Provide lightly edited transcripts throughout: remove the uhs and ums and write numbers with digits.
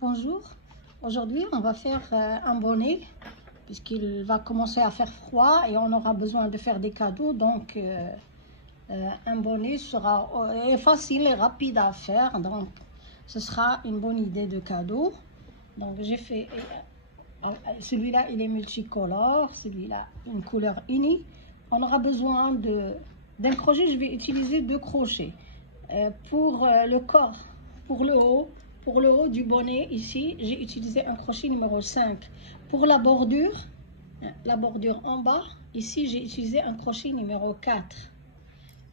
Bonjour, aujourd'hui on va faire un bonnet puisqu'il va commencer à faire froid et on aura besoin de faire des cadeaux, donc un bonnet sera facile et rapide à faire, donc ce sera une bonne idée de cadeau. Donc j'ai fait, celui-là il est multicolore, celui-là une couleur unie. On aura besoin d'un crochet, je vais utiliser 2 crochets. Pour le corps, pour le haut du bonnet, ici, j'ai utilisé un crochet numéro 5. Pour la bordure en bas, ici, j'ai utilisé un crochet numéro 4.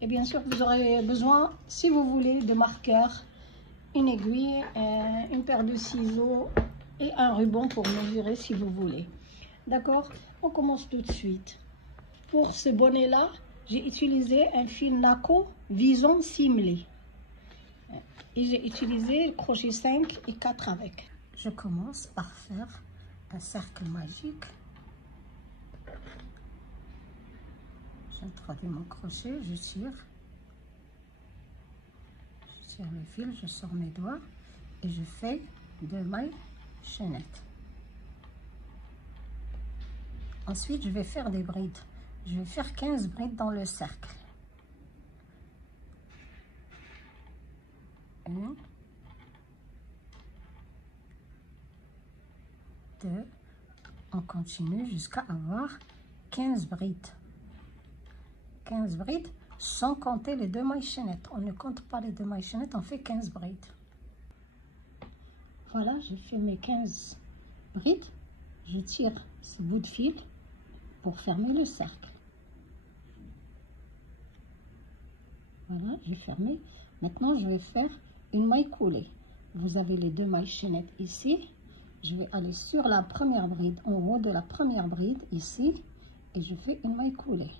Et bien sûr, vous aurez besoin, si vous voulez, de marqueurs, une aiguille, une paire de ciseaux et un ruban pour mesurer si vous voulez. D'accord? On commence tout de suite. Pour ce bonnet-là, j'ai utilisé un fil Naco Vison Simlé. Et j'ai utilisé le crochet 5 et 4 avec. Je commence par faire un cercle magique. J'introduis mon crochet, je tire le fil, je sors mes doigts et je fais 2 mailles chaînettes. Ensuite, je vais faire des brides. Je vais faire 15 brides dans le cercle. 1, 2, on continue jusqu'à avoir 15 brides. 15 brides sans compter les 2 mailles chaînettes. On ne compte pas les 2 mailles chaînettes, on fait 15 brides. Voilà, j'ai fait mes 15 brides. Je tire ce bout de fil pour fermer le cercle. Voilà, j'ai fermé. Maintenant, je vais faire une maille coulée. Vous avez les 2 mailles chaînettes ici. Je vais aller sur la première bride, en haut de la première bride ici, et je fais une maille coulée.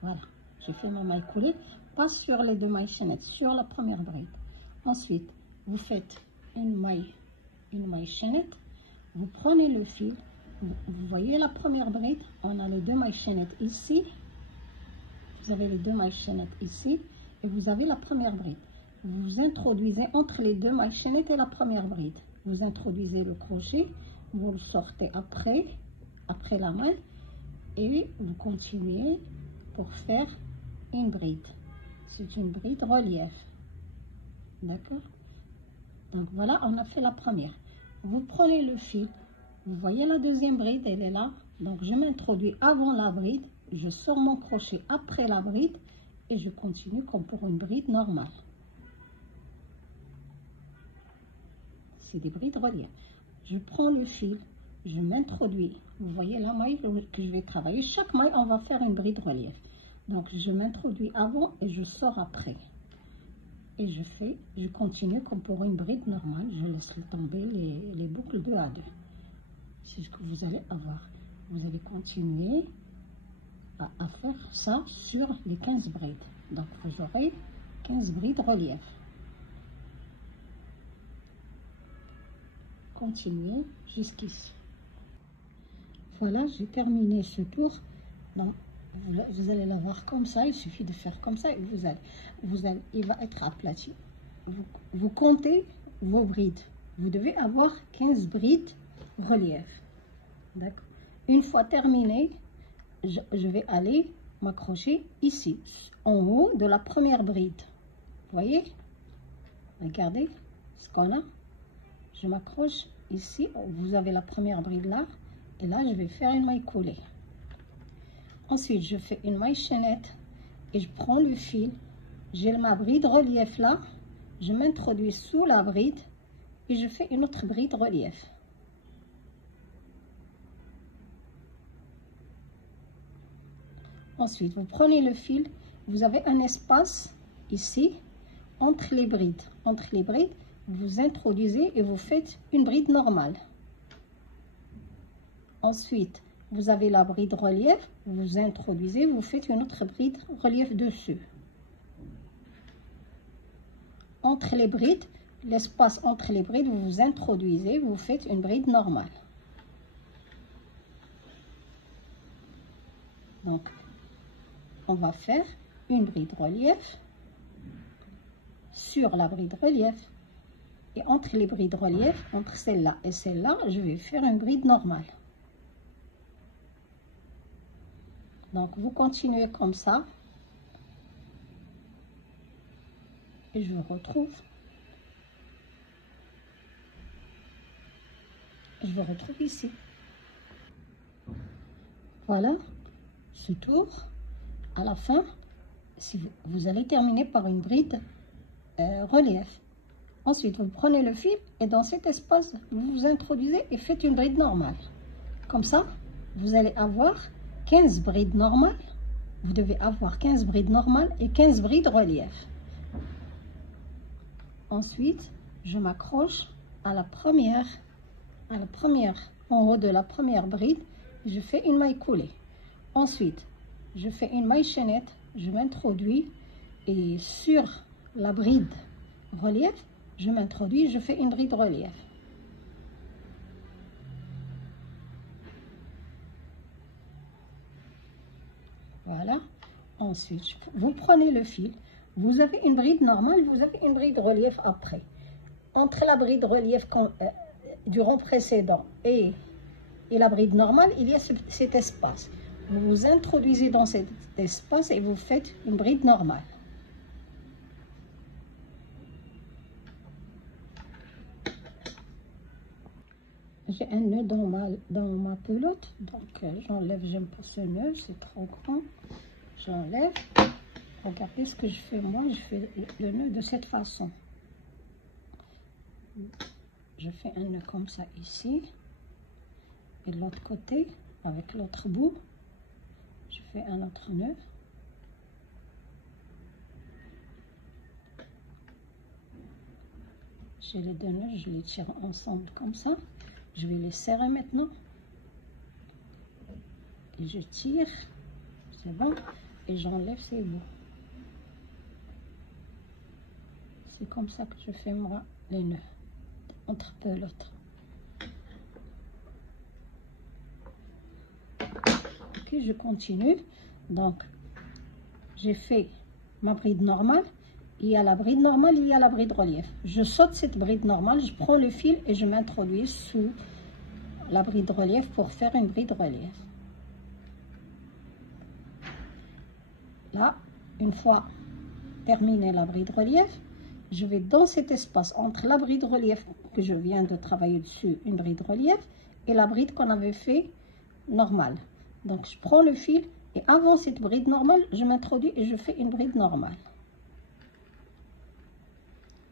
Voilà, j'ai fait ma maille coulée, pas sur les 2 mailles chaînettes, sur la première bride. Ensuite, vous faites une maille chaînette, vous prenez le fil, vous voyez la première bride, on a les 2 mailles chaînettes ici, vous avez les 2 mailles chaînettes ici, et vous avez la première bride. Vous introduisez entre les 2 mailles chaînettes et la première bride. Vous introduisez le crochet, vous le sortez après la maille, et vous continuez pour faire une bride. C'est une bride relief. D'accord? Donc voilà, on a fait la première. Vous prenez le fil, vous voyez la deuxième bride, elle est là. Donc je m'introduis avant la bride, je sors mon crochet après la bride et je continue comme pour une bride normale. C'est des brides relief. Je prends le fil, je m'introduis. Vous voyez la maille que je vais travailler. Chaque maille, on va faire une bride relief. Donc je m'introduis avant et je sors après. Et je continue comme pour une bride normale. Je laisse tomber les boucles 2 à 2. C'est ce que vous allez avoir. Vous allez continuer à faire ça sur les 15 brides. Donc vous aurez 15 brides relief. Continuez jusqu'ici. Voilà, j'ai terminé ce tour. Donc, vous allez la voir comme ça. Il suffit de faire comme ça et il va être aplati. Vous comptez vos brides. Vous devez avoir 15 brides relief. D'accord. Une fois terminé, je vais aller m'accrocher ici, en haut de la première bride. Vous voyez? Regardez ce qu'on a. Je m'accroche ici, vous avez la première bride là, et là je vais faire une maille coulée. Ensuite je fais une maille chaînette et je prends le fil, j'ai ma bride relief là, je m'introduis sous la bride et je fais une autre bride relief. Ensuite vous prenez le fil, vous avez un espace ici entre les brides. Vous introduisez et vous faites une bride normale. Ensuite, vous avez la bride relief, vous introduisez, vous faites une autre bride relief dessus. Entre les brides, l'espace entre les brides, vous vous introduisez, vous faites une bride normale. Donc, on va faire une bride relief sur la bride relief. Et entre les brides relief, entre celle-là et celle-là, je vais faire une bride normale. Donc, vous continuez comme ça. Et je vous retrouve. Je vous retrouve ici. Voilà, ce tour. À la fin, si vous allez terminer par une bride relief. Ensuite, vous prenez le fil et dans cet espace, vous vous introduisez et faites une bride normale. Comme ça, vous allez avoir 15 brides normales. Vous devez avoir 15 brides normales et 15 brides relief. Ensuite, je m'accroche à la première, en haut de la première bride, je fais une maille coulée. Ensuite, je fais une maille chaînette, je m'introduis et sur la bride relief, je m'introduis, je fais une bride relief. Voilà. Ensuite, vous prenez le fil. Vous avez une bride normale, vous avez une bride relief après. Entre la bride relief du rond précédent et la bride normale, il y a cet espace. Vous vous introduisez dans cet espace et vous faites une bride normale. J'ai un nœud dans ma pelote, donc j'enlève, j'aime pas ce nœud, c'est trop grand. J'enlève. Regardez ce que je fais moi, je fais le nœud de cette façon. Je fais un nœud comme ça ici. Et de l'autre côté, avec l'autre bout, je fais un autre nœud. J'ai les deux nœuds, je les tire ensemble comme ça. Je vais les serrer maintenant. Et je tire, c'est bon. Et j'enlève ces bouts. C'est comme ça que je fais moi les nœuds entre pelotes. Ok, je continue. Donc, j'ai fait ma bride normale. Il y a la bride normale, il y a la bride relief. Je saute cette bride normale, je prends le fil et je m'introduis sous la bride relief pour faire une bride relief. Là, une fois terminé la bride relief, je vais dans cet espace entre la bride relief que je viens de travailler dessus, une bride relief, et la bride qu'on avait fait normale. Donc, je prends le fil et avant cette bride normale, je m'introduis et je fais une bride normale.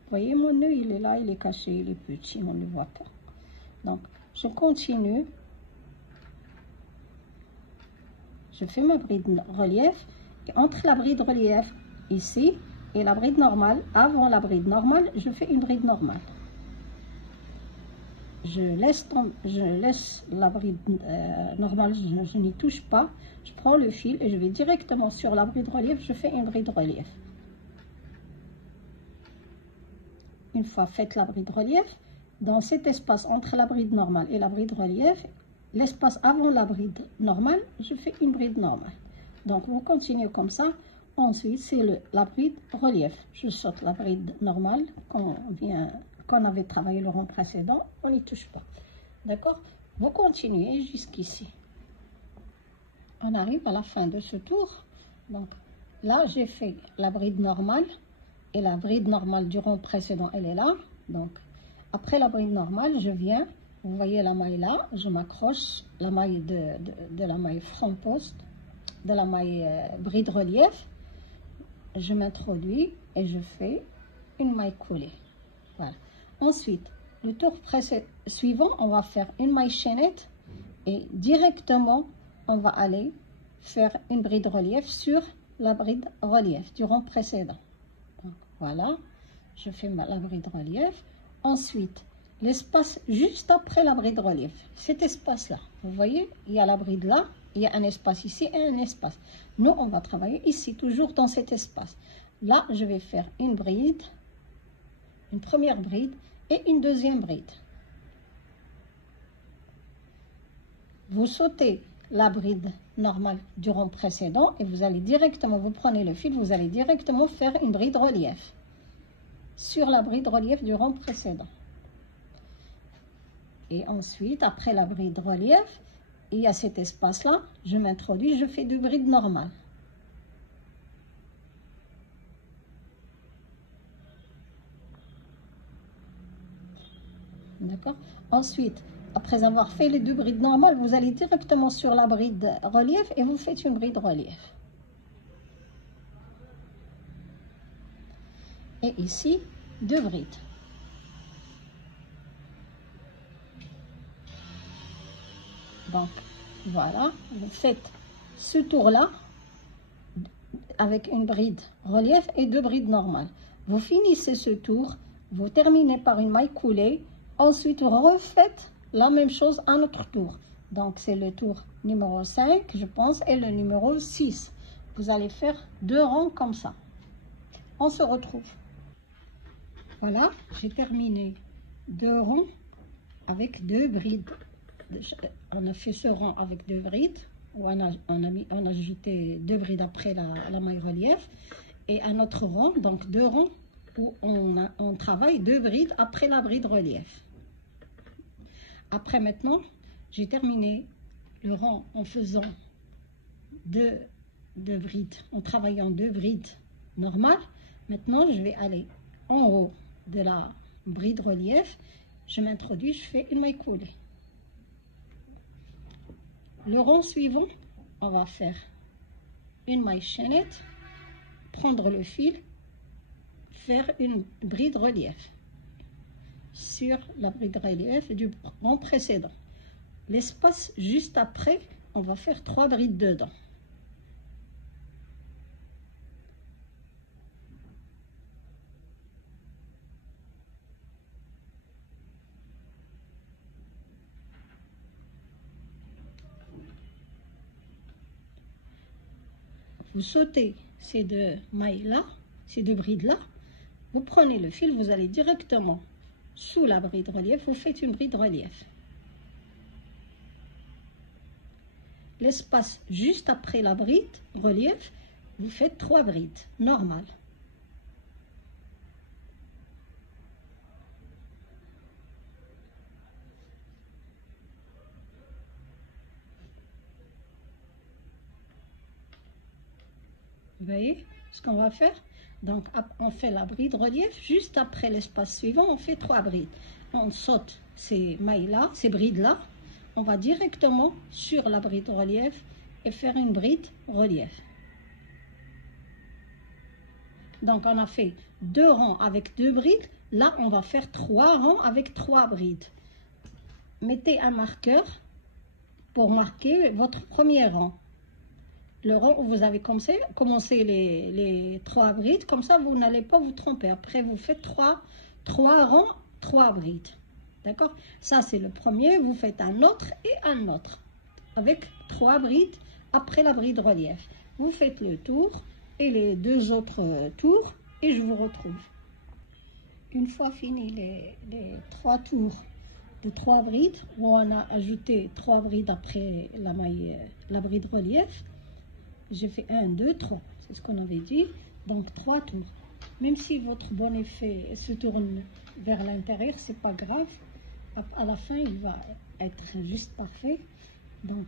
Vous voyez, mon nœud, il est là, il est caché, il est petit, on ne le voit pas. Donc, je continue. Je fais ma bride relief. Et entre la bride relief ici et la bride normale, avant la bride normale, je fais une bride normale. Je laisse la bride normale, je n'y touche pas. Je prends le fil et je vais directement sur la bride relief, je fais une bride relief. Une fois faite la bride relief, dans cet espace entre la bride normale et la bride relief, l'espace avant la bride normale, je fais une bride normale. Donc, vous continuez comme ça. Ensuite, c'est la bride relief. Je saute la bride normale qu'on avait travaillé le rond précédent. On n'y touche pas. D'accord? Vous continuez jusqu'ici. On arrive à la fin de ce tour. Donc, là, j'ai fait la bride normale. Et la bride normale du rond précédent, elle est là. Donc, après la bride normale, je viens. Vous voyez la maille là. Je m'accroche la maille de la maille front poste, de la maille bride relief. Je m'introduis et je fais une maille coulée. Voilà. Ensuite, le tour suivant, on va faire une maille chaînette et directement, on va aller faire une bride relief sur la bride relief du rond précédent. Donc, voilà, je fais la bride relief. Ensuite, l'espace juste après la bride relief, cet espace-là, vous voyez, il y a la bride là. Il y a un espace ici et un espace. Nous, on va travailler ici, toujours dans cet espace. Là, je vais faire une bride, une première bride et une deuxième bride. Vous sautez la bride normale du rond précédent et vous allez directement, vous prenez le fil, vous allez directement faire une bride relief. sur la bride relief du rang précédent. Et ensuite, après la bride relief, il y a cet espace-là, je m'introduis, je fais 2 brides normales. D'accord? Ensuite, après avoir fait les 2 brides normales, vous allez directement sur la bride relief et vous faites une bride relief. Et ici, 2 brides. Donc, voilà, vous faites ce tour-là avec une bride relief et 2 brides normales. Vous finissez ce tour, vous terminez par une maille coulée, ensuite vous refaites la même chose à notre tour. Donc, c'est le tour numéro 5, je pense, et le numéro 6. Vous allez faire 2 rangs comme ça. On se retrouve. Voilà, j'ai terminé 2 rangs avec 2 brides. On a fait ce rang avec 2 brides, où on a ajouté 2 brides après la maille relief, et un autre rang, donc 2 rangs où on travaille 2 brides après la bride relief. Après maintenant, j'ai terminé le rang en faisant 2 brides, en travaillant 2 brides normales. Maintenant, je vais aller en haut de la bride relief, je m'introduis, je fais une maille coulée. Le rang suivant, on va faire une maille chaînette, prendre le fil, faire une bride relief sur la bride relief du rang précédent. L'espace juste après, on va faire 3 brides dedans. Vous sautez ces 2 mailles-là, ces 2 brides-là, vous prenez le fil, vous allez directement sous la bride relief, vous faites une bride relief. L'espace juste après la bride relief, vous faites 3 brides normales. Vous voyez ce qu'on va faire? Donc, on fait la bride relief. Juste après l'espace suivant, on fait 3 brides. On saute ces mailles-là, ces brides-là. On va directement sur la bride relief et faire une bride relief. Donc, on a fait 2 rangs avec 2 brides. Là, on va faire 3 rangs avec 3 brides. Mettez un marqueur pour marquer votre premier rang. Le rang où vous avez commencé les 3 brides, comme ça vous n'allez pas vous tromper. Après vous faites 3 rangs, 3 brides. D'accord? Ça c'est le premier, vous faites un autre et un autre. Avec 3 brides après la bride relief. Vous faites le tour et les 2 autres tours et je vous retrouve. Une fois fini les 3 tours de 3 brides, où on a ajouté 3 brides après la bride relief, j'ai fait 1, 2, 3, c'est ce qu'on avait dit, donc 3 tours. Même si votre bonnet se tourne vers l'intérieur, c'est pas grave, à la fin il va être juste parfait. Donc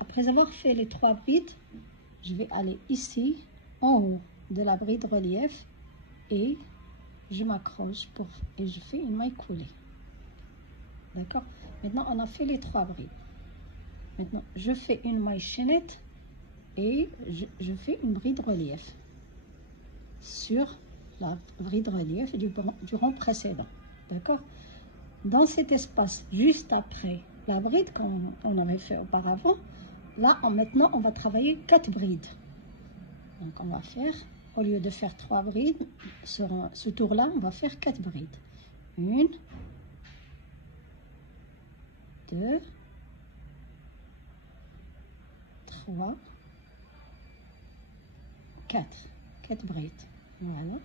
après avoir fait les 3 brides, je vais aller ici en haut de la bride relief et je m'accroche et je fais une maille coulée. D'accord? Maintenant on a fait les 3 brides. Maintenant je fais une maille chaînette et je fais une bride relief sur la bride relief du rang précédent. D'accord? Dans cet espace, juste après la bride qu'on avait fait auparavant, là, maintenant, on va travailler 4 brides. Donc, on va faire, au lieu de faire 3 brides, sur ce tour-là, on va faire 4 brides. 1, 2, 3, 4 brides. Voilà.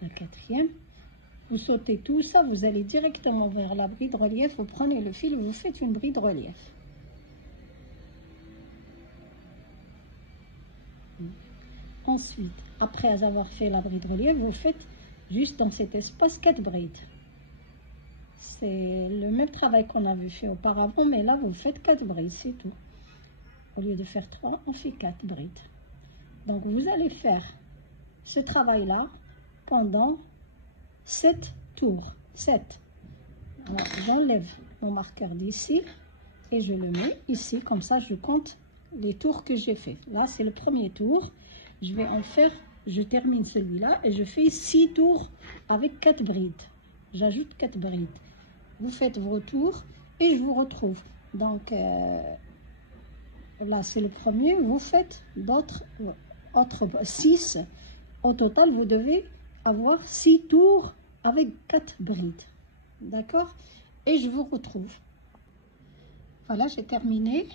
La 4e. Vous sautez tout ça, vous allez directement vers la bride relief, vous prenez le fil, vous faites une bride relief. Ensuite, après avoir fait la bride relief, vous faites juste dans cet espace 4 brides. C'est le même travail qu'on avait fait auparavant, mais là, vous faites 4 brides, c'est tout. Au lieu de faire 3, on fait 4 brides. Donc, vous allez faire ce travail-là pendant 7 tours. 7. Alors, j'enlève mon marqueur d'ici et je le mets ici. Comme ça, je compte les tours que j'ai fait. Là, c'est le premier tour. Je vais en faire, je termine celui-là et je fais 6 tours avec 4 brides. J'ajoute 4 brides. Vous faites vos tours et je vous retrouve. Donc, là, c'est le premier. Vous faites d'autres 6. Au total, vous devez avoir 6 tours avec 4 brides. D'accord? Et je vous retrouve. Voilà, j'ai terminé.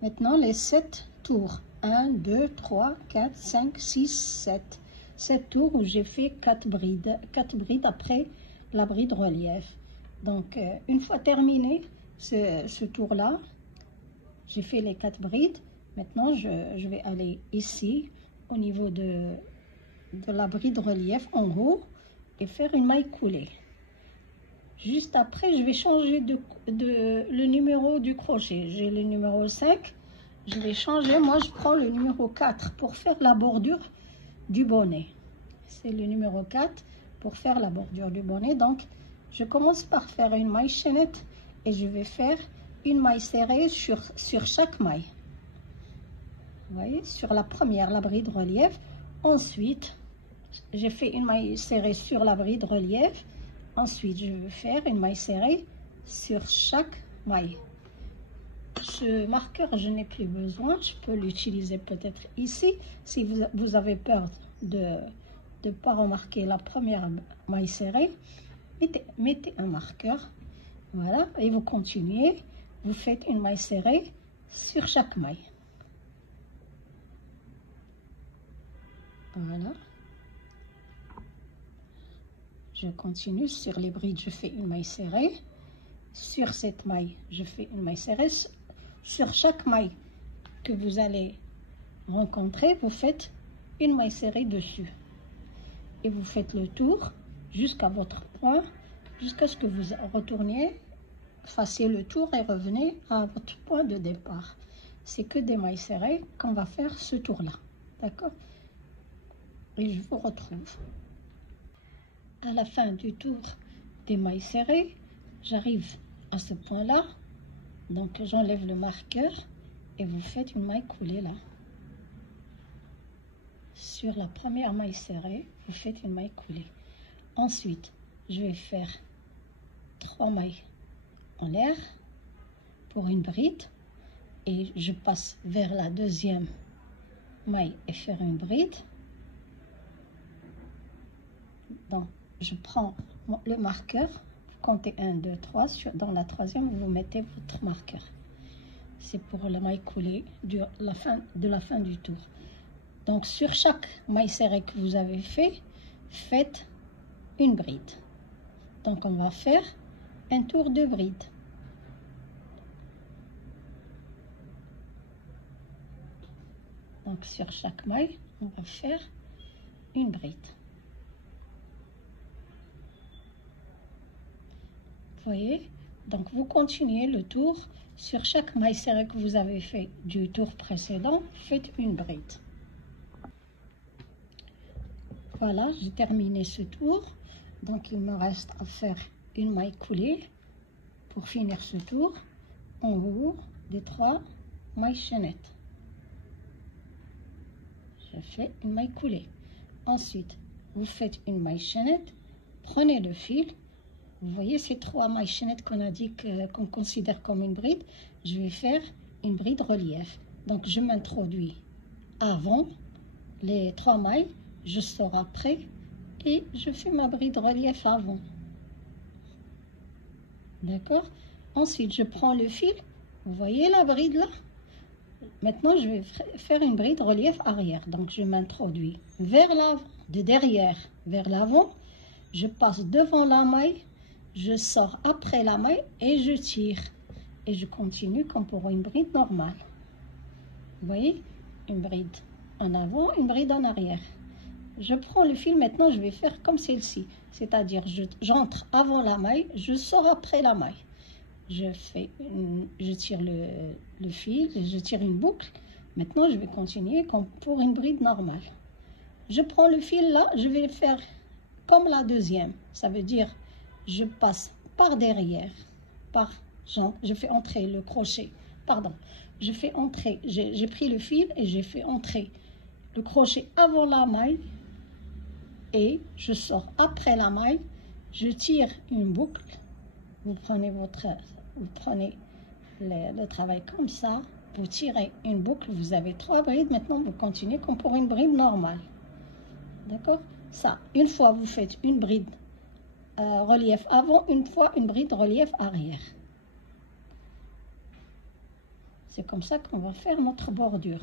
Maintenant, les 7 tours. 1, 2, 3, 4, 5, 6, 7. 7 tours où j'ai fait 4 brides. 4 brides après la bride relief. Donc, une fois terminé ce tour-là, j'ai fait les 4 brides. Maintenant, je vais aller ici, au niveau de la bride relief, en haut, et faire une maille coulée. Juste après, je vais changer le numéro du crochet. J'ai le numéro 5. Je vais changer. Moi, je prends le numéro 4 pour faire la bordure du bonnet. C'est le numéro 4 pour faire la bordure du bonnet. Donc, je commence par faire une maille chaînette et je vais faire une maille serrée sur chaque maille. Vous voyez, sur la première, la bride relief. Ensuite, j'ai fait une maille serrée sur la bride relief. Ensuite, je vais faire une maille serrée sur chaque maille. Ce marqueur, je n'ai plus besoin. Je peux l'utiliser peut-être ici. Si vous avez peur de ne pas remarquer la première maille serrée, mettez un marqueur. Voilà. Et vous continuez. Vous faites une maille serrée sur chaque maille. Voilà. Je continue sur les brides, je fais une maille serrée. Sur cette maille, je fais une maille serrée. Sur chaque maille que vous allez rencontrer, vous faites une maille serrée dessus. Et vous faites le tour jusqu'à votre point, jusqu'à ce que vous retourniez, fassiez le tour et revenez à votre point de départ. C'est que des mailles serrées qu'on va faire ce tour-là. D'accord? Et je vous retrouve. À la fin du tour des mailles serrées, j'arrive à ce point-là. Donc, j'enlève le marqueur et vous faites une maille coulée là. Sur la première maille serrée, vous faites une maille coulée. Ensuite, je vais faire 3 mailles en l'air pour une bride et je passe vers la deuxième maille et faire une bride. Donc, je prends le marqueur, vous comptez 1, 2, 3, dans la troisième, vous mettez votre marqueur. C'est pour la maille coulée de la fin du tour. Donc, sur chaque maille serrée que vous avez fait, faites une bride. Donc, on va faire un tour de bride. Donc, sur chaque maille, on va faire une bride. Vous voyez? Donc, vous continuez le tour. Sur chaque maille serrée que vous avez fait du tour précédent, faites une bride. Voilà, j'ai terminé ce tour. Donc, il me reste à faire une maille coulée pour finir ce tour en haut des 3 mailles chaînettes. Je fais une maille coulée. Ensuite, vous faites une maille chaînette, prenez le fil. Vous voyez ces 3 mailles chaînettes qu'on a dit qu'on considère comme une bride. Je vais faire une bride relief. Donc, je m'introduis avant les 3 mailles. Je sors après et je fais ma bride relief avant. D'accord? Ensuite, je prends le fil. Vous voyez la bride là? Maintenant, je vais faire une bride relief arrière. Donc, je m'introduis vers l'avant, de derrière vers l'avant. Je passe devant la maille. Je sors après la maille et je tire. Et je continue comme pour une bride normale. Vous voyez? Une bride en avant, une bride en arrière. Je prends le fil, maintenant je vais faire comme celle-ci. C'est-à-dire, j'entre avant la maille, je sors après la maille. Je tire le fil, je tire une boucle. Maintenant, je vais continuer comme pour une bride normale. Je prends le fil là, je vais faire comme la deuxième. Ça veut dire, je passe par derrière, je fais entrer le crochet. Pardon, je fais entrer, j'ai pris le fil et j'ai fait entrer le crochet avant la maille et je sors après la maille. Je tire une boucle. Vous prenez le travail comme ça, vous tirez une boucle, vous avez 3 brides, maintenant vous continuez comme pour une bride normale. D'accord? Ça, une fois vous faites une bride relief avant, une fois une bride relief arrière. C'est comme ça qu'on va faire notre bordure.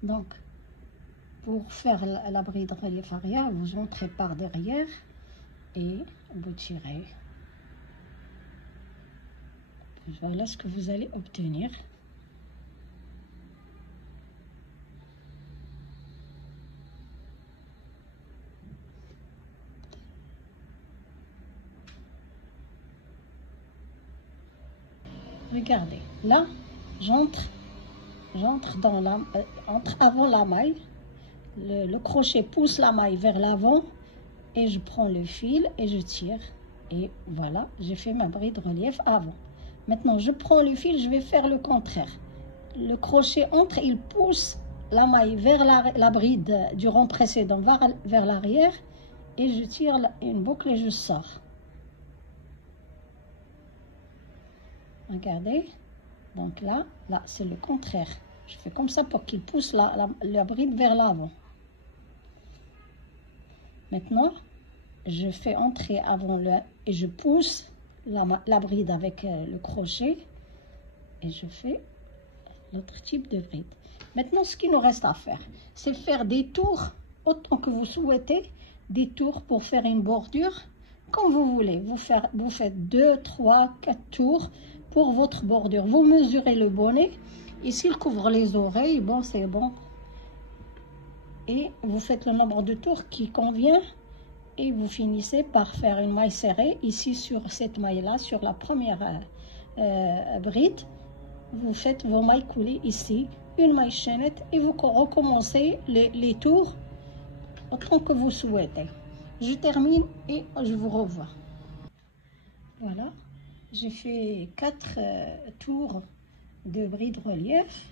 Donc, pour faire la bride relief arrière, vous entrez par derrière et vous tirez. Voilà ce que vous allez obtenir. Regardez, là, j'entre avant la maille. Le crochet pousse la maille vers l'avant et je prends le fil et je tire. Et voilà, j'ai fait ma bride relief avant. Maintenant, je prends le fil, je vais faire le contraire. Le crochet entre, il pousse la maille vers la bride du rang précédent vers l'arrière et je tire une boucle et je sors. Regardez, donc là c'est le contraire. Je fais comme ça pour qu'il pousse la bride vers l'avant. Maintenant, je fais entrer avant et je pousse la bride avec le crochet et je fais l'autre type de bride. Maintenant, ce qu'il nous reste à faire, c'est faire des tours autant que vous souhaitez, des tours pour faire une bordure comme vous voulez. Vous faites 2, 3, 4 tours pour votre bordure. Vous mesurez le bonnet et s'il couvre les oreilles, bon, c'est bon. Et vous faites le nombre de tours qui convient et vous finissez par faire une maille serrée ici sur cette maille-là, sur la première bride. Vous faites vos mailles coulées ici, une maille chaînette et vous recommencez les tours autant que vous souhaitez. Je termine et je vous revois. Voilà, j'ai fait 4 tours de bride relief.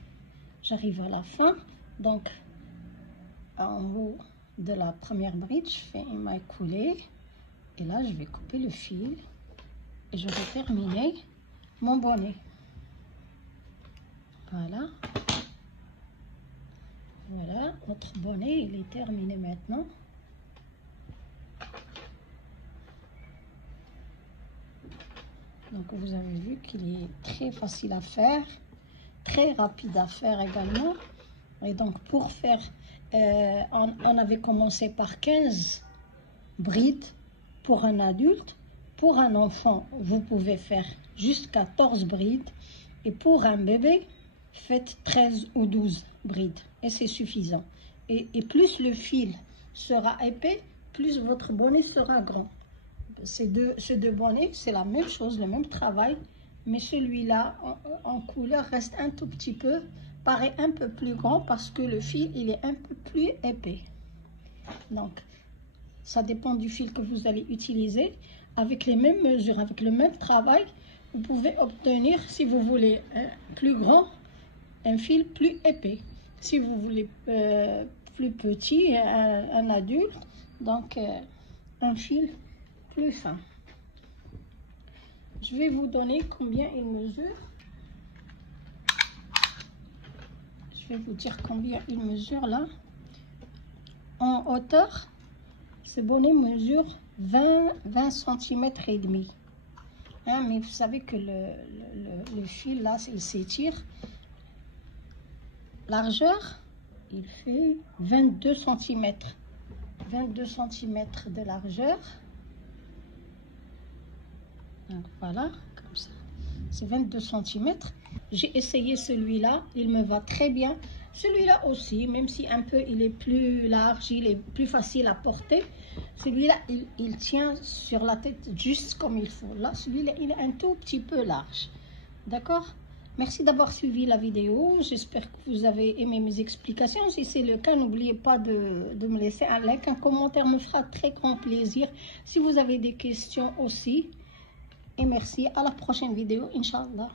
J'arrive à la fin, donc en haut de la première bride, je fais une maille coulée et là je vais couper le fil et je vais terminer mon bonnet. Voilà, notre bonnet il est terminé maintenant. Donc vous avez vu qu'il est très facile à faire, très rapide à faire également. Et donc pour faire, on avait commencé par 15 brides pour un adulte. Pour un enfant, vous pouvez faire jusqu'à 14 brides. Et pour un bébé, faites 13 ou 12 brides. Et c'est suffisant. Et plus le fil sera épais, plus votre bonnet sera grand. Ces deux bonnets, c'est la même chose, le même travail. Mais celui-là, en couleur, reste un tout petit peu, paraît un peu plus grand parce que le fil, il est un peu plus épais. Donc, ça dépend du fil que vous allez utiliser. Avec les mêmes mesures, avec le même travail, vous pouvez obtenir, si vous voulez, plus grand, un fil plus épais. Si vous voulez plus petit, un adulte, donc un fil plus fin. Je vais vous donner combien il mesure. Je vais vous dire combien il mesure là. En hauteur, ce bonnet mesure 20 cm et demi. Hein, mais vous savez que le fil là, il s'étire. Largeur, il fait 22 cm. 22 cm de largeur. Donc voilà, comme ça. C'est 22 cm. J'ai essayé celui-là, il me va très bien. Celui-là aussi, même si un peu il est plus large, il est plus facile à porter. Celui-là, il tient sur la tête juste comme il faut. Là, celui-là, il est un tout petit peu large. D'accord? Merci d'avoir suivi la vidéo. J'espère que vous avez aimé mes explications. Si c'est le cas, n'oubliez pas de me laisser un like, un commentaire me fera très grand plaisir. Si vous avez des questions aussi. Et merci, à la prochaine vidéo, Inch'Allah.